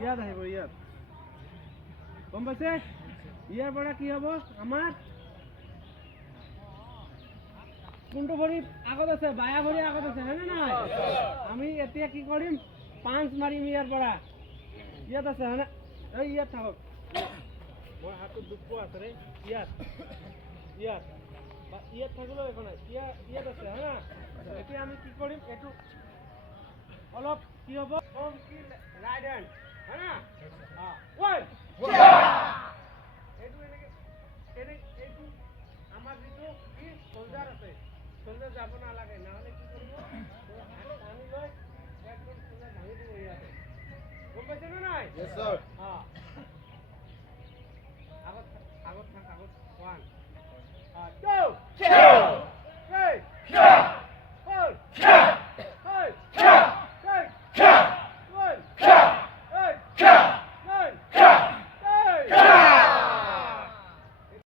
ইয়াত আহিব ইয়াত গম পাইছে ইয়াৰ পৰা কি হ'ব আমাৰ কোনটো ভৰি আগত আছে বায়া ভৰি আগত আছে হয়নে নাই আমি এতিয়া কি কৰিম পাঁচ মাৰিম ইয়াৰ পৰা ইয়াত আছে হয়নে এই ইয়াত থাকক মোৰ হাতত দুখ আছে ৰে ইয়াত ইয়াত বা ইয়াত থাকিলেও একো নাই ইয়াত আছে হয় না এতিয়া আমি কি কৰিম এইটো অলপ কি হ'ব কম কি ৰাইট হেণ্ড হয় না ওই এইটো এনেকে এইটো আমাৰ যিটো কি শোল্ডাৰ আছে শোল্ডাৰ যাব নালাগে নহ'লে কি কৰিব ভাঙি লৈ একদম শোল্ডাৰ ভাঙি দিব ইয়াতে গম পাইছে নে নাই Yes, sir. আগত থাক আগত 1 2